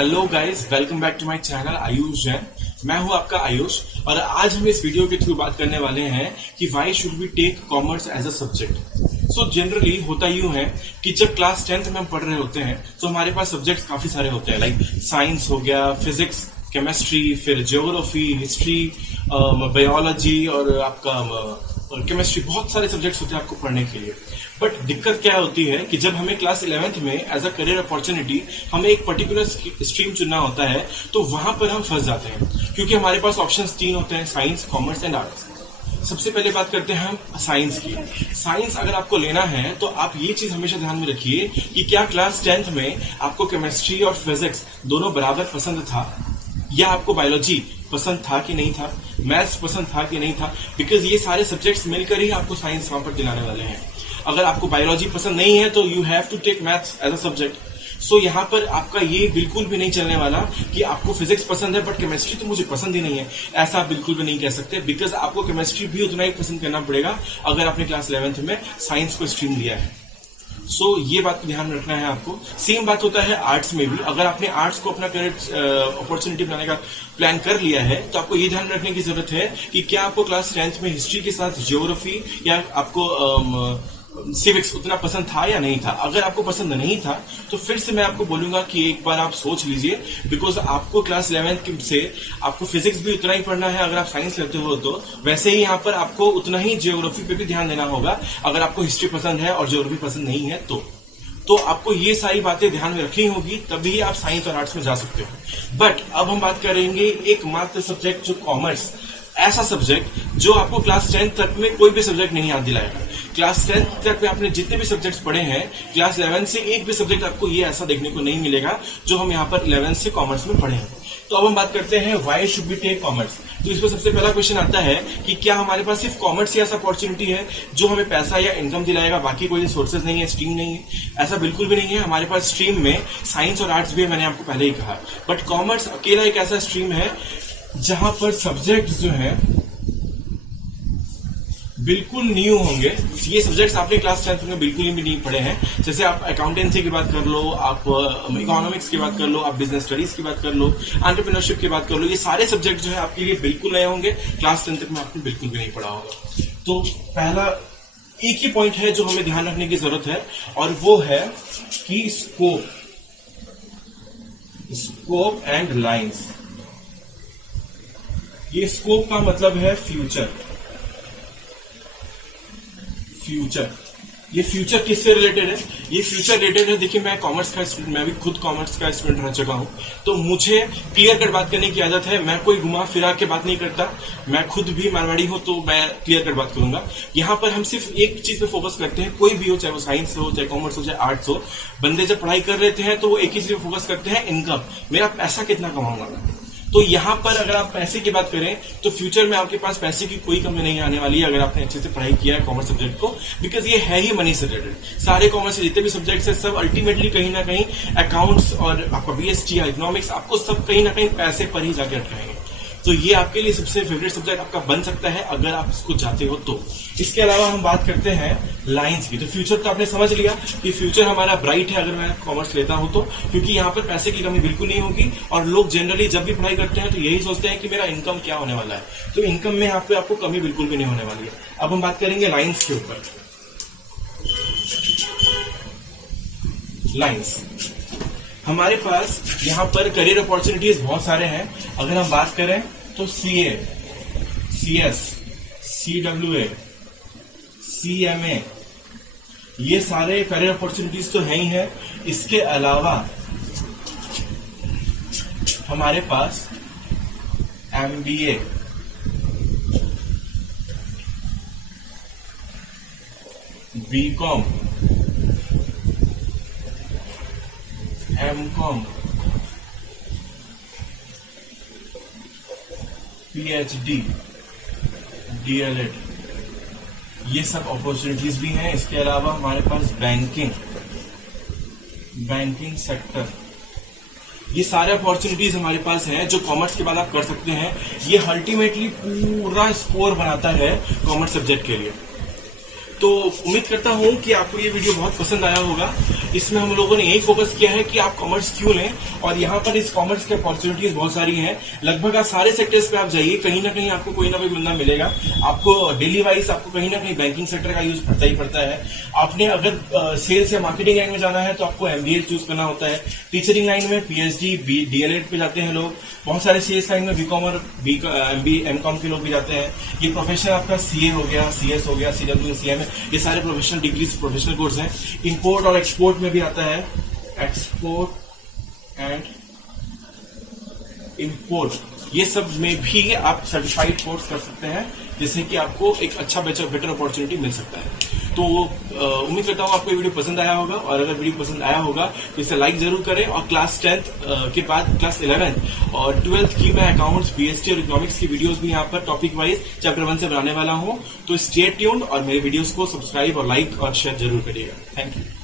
Hello guys, welcome back to my channel Ayush Jain. मैं हूं आपका आयुष और आज हम इस वीडियो के थ्रू बात करने वाले हैं कि why should we take commerce as a subject. So generally होता यूं है कि जब क्लास 10th में हम पढ़ रहे होते हैं तो हमारे पास सब्जेक्ट्स काफी सारे होते हैं, लाइक साइंस हो गया, फिजिक्स, केमिस्ट्री, फिर ज्योग्राफी, हिस्ट्री, बायोलॉजी और आपका और केमिस्ट्री। बहुत सारे सब्जेक्ट्स होते हैं आपको पढ़ने के लिए। बट दिक्कत क्या होती है कि जब हमें क्लास 11th में एज अ करियर अपॉर्चुनिटी हमें एक पर्टिकुलर स्ट्रीम चुनना होता है तो वहां पर हम फंस जाते हैं, क्योंकि हमारे पास ऑप्शंस 3 होते हैं, साइंस, कॉमर्स एंड आर्ट्स। सबसे पहले बात करते हैं हम साइंस की। साइंस अगर आपको लेना है तो आप ये चीज हमेशा ध्यान में रखिए कि क्या क्लास 10th में आपको केमिस्ट्री और फिजिक्स दोनों बराबर पसंद था, या आपको बायोलॉजी पसंद था कि नहीं था, मैथ्स पसंद था कि नहीं था। बिकॉज ये सारे सब्जेक्ट्स मिलकर ही आपको साइंस वहां पर दिलाने वाले हैं। अगर आपको बायोलॉजी पसंद नहीं है तो you have to take maths as a subject. So यहाँ पर आपका ये बिल्कुल भी नहीं चलने वाला कि आपको फिजिक्स पसंद है बट केमिस्ट्री तो मुझे पसंद ही नहीं है, ऐसा आप बिल्कुल भी नहीं कह सकते। बिकॉज आपको केमिस्ट्री भी उतना ही पसंद करना पड़ेगा अगर आपने क्लास 11th में साइंस को स्ट्रीम लिया है। सो ये बात को ध्यान में रखना है आपको। सेम बात होता है आर्ट्स में भी। अगर आपने आर्ट्स को अपना करियर अपॉर्चुनिटी बनाने का प्लान कर लिया है तो आपको ये ध्यान रखने की जरूरत है कि क्या आपको क्लास 10th में हिस्ट्री के साथ ज्योग्राफी या आपको सिविक्स उतना पसंद था या नहीं था। अगर आपको पसंद नहीं था तो फिर से मैं आपको बोलूंगा कि एक बार आप सोच लीजिए, बिकॉज आपको क्लास 11th से आपको फिजिक्स भी उतना ही पढ़ना है अगर आप साइंस लेते हो तो, वैसे ही यहाँ पर आपको उतना ही ज्योग्राफी पे भी ध्यान देना होगा अगर आपको हिस्ट्री पसंद है और ज्योग्राफी पसंद नहीं है तो आपको ये सारी बातें ध्यान में रखनी होगी, तभी आप साइंस और आर्ट्स में जा सकते हो। बट अब हम बात करेंगे एकमात्र सब्जेक्ट जो कॉमर्स, ऐसा सब्जेक्ट जो आपको क्लास 10th तक में कोई भी सब्जेक्ट नहीं याद दिलाएगा। क्लास 10th तक में आपने जितने भी सब्जेक्ट्स पढ़े हैं, क्लास 11 से एक भी सब्जेक्ट आपको ये ऐसा देखने को नहीं मिलेगा जो हम यहाँ पर 11 से कॉमर्स में पढ़े हैं। तो अब हम बात करते हैं why should we take commerce. तो इसमें सबसे पहला क्वेश्चन आता है कि क्या हमारे पास सिर्फ कॉमर्स ही ऐसा अपॉर्चुनिटी है जो हमें पैसा या इनकम दिलाएगा, बाकी कोई सोर्सेज नहीं है, स्ट्रीम नहीं है। ऐसा बिल्कुल भी नहीं है। हमारे पास स्ट्रीम में साइंस और आर्ट्स भी है, मैंने आपको पहले ही कहा। बट कॉमर्स अकेला एक ऐसा स्ट्रीम है जहां पर सब्जेक्ट जो है बिल्कुल न्यू होंगे। ये सब्जेक्ट्स आपने क्लास 10th में बिल्कुल ही भी नहीं पढ़े हैं। जैसे आप अकाउंटेंसी की बात कर लो, आप इकोनॉमिक्स की बात कर लो, आप बिजनेस स्टडीज की बात कर लो, एंटरप्रेन्योरशिप की बात कर लो, ये सारे सब्जेक्ट जो है आपके लिए बिल्कुल नए होंगे, क्लास 10th तक में आपने बिल्कुल भी नहीं पढ़ा होगा। तो पहला एक ही पॉइंट है जो हमें ध्यान रखने की जरूरत है और वो है कि स्कोप एंड लाइन्स। ये स्कोप का मतलब है फ्यूचर। ये फ्यूचर किससे रिलेटेड है? ये फ्यूचर रिलेटेड है, देखिए मैं कॉमर्स का स्टूडेंट, मैं भी खुद कॉमर्स का स्टूडेंट रह चुका हूं, तो मुझे क्लियर कट बात करने की आदत है। मैं कोई घुमा फिरा के बात नहीं करता, मैं खुद भी मारवाड़ी हूं तो मैं क्लियर कट बात करूंगा। यहां पर हम सिर्फ एक चीज पे फोकस करते हैं, कोई भी हो, चाहे वो साइंस हो, चाहे कॉमर्स हो, चाहे आर्ट्स हो। बंदे जब पढ़ाई कर रहे हैं तो वो एक ही चीज पे फोकस करते हैं, इनकम, मेरा पैसा कितना कमाऊंगा। तो यहां पर अगर आप पैसे की बात करें तो फ्यूचर में आपके पास पैसे की कोई कमी नहीं आने वाली है अगर आपने अच्छे से पढ़ाई किया है कॉमर्स सब्जेक्ट को, बिकॉज ये है ही मनी से रिलेटेड। सारे कॉमर्स के जितने भी सब्जेक्ट्स हैं सब अल्टीमेटली कहीं ना कहीं अकाउंट्स और आपका बीएसटी या इकोनॉमिक्स, आपको सब कहीं ना कहीं पैसे पर ही जाके अटकाएंगे। तो ये आपके लिए सबसे फेवरेट सब्जेक्ट आपका बन सकता है अगर आप इसको चाहते हो तो। इसके अलावा हम बात करते हैं लाइंस की। तो फ्यूचर तो आपने समझ लिया कि फ्यूचर हमारा ब्राइट है अगर मैं कॉमर्स लेता हूं तो, क्योंकि यहाँ पर पैसे की कमी बिल्कुल नहीं होगी और लोग जनरली जब भी पढ़ाई करते हैं तो यही सोचते हैं कि मेरा इनकम क्या होने वाला है। तो इनकम में यहाँ पे आपको कमी बिल्कुल भी नहीं होने वाली है। अब हम बात करेंगे लाइन्स के ऊपर। लाइन्स हमारे पास यहाँ पर करियर अपॉर्चुनिटीज बहुत सारे हैं। अगर हम बात करें तो सीए, सीएस, सीडब्ल्यूए, सीएमए, ये सारे करियर अपॉर्चुनिटीज तो है ही है। इसके अलावा हमारे पास MBA, BCom, MCom, PhD, DElEd, ये सब अपॉर्चुनिटीज भी हैं। इसके अलावा हमारे पास बैंकिंग सेक्टर, ये सारे अपॉर्चुनिटीज हमारे पास हैं जो कॉमर्स के बाद आप कर सकते हैं। ये अल्टीमेटली पूरा स्कोर बनाता है कॉमर्स सब्जेक्ट के लिए। तो उम्मीद करता हूं कि आपको ये वीडियो बहुत पसंद आया होगा। इसमें हम लोगों ने यही फोकस किया है कि आप कॉमर्स क्यों लें, और यहाँ पर इस कॉमर्स के अपॉर्चुनिटीज बहुत सारी हैं। लगभग आप सारे सेक्टर्स पे आप जाइए, कहीं ना कहीं आपको कोई ना कोई बंदा मिलेगा। आपको डेली वाइज आपको कहीं ना कहीं बैंकिंग सेक्टर का यूज पड़ता ही पड़ता है। आपने अगर सेल्स या मार्केटिंग लाइन में जाना है तो आपको MBA चूज करना होता है। टीचरिंग लाइन में PhD DLED पे जाते हैं लोग। बहुत सारे सेल्स लाइन में BCom और MBA MCom के लोग भी जाते हैं। ये प्रोफेशन आपका CA हो गया, CS हो गया, CW CM, ये सारे प्रोफेशनल डिग्रीज प्रोफेशनल कोर्स हैं। इंपोर्ट और एक्सपोर्ट में भी आता है, एक्सपोर्ट एंड इंपोर्ट, ये सब में भी आप सर्टिफाइड कोर्स कर सकते हैं, जिससे कि आपको एक अच्छा बेटर अपॉर्चुनिटी मिल सकता है। तो उम्मीद करता हूँ आपको ये वीडियो पसंद आया होगा, और अगर वीडियो पसंद आया होगा तो इसे लाइक जरूर करें। और क्लास 10th के बाद क्लास 11th और 12th की मैं अकाउंट्स, BST और इकोनॉमिक्स की वीडियोस भी यहाँ पर टॉपिक वाइज चैप्टर 1 से बनाने वाला हूँ। तो स्टे ट्यून्ड और मेरे वीडियोस को सब्सक्राइब और लाइक और शेयर जरूर करिएगा। Thank you.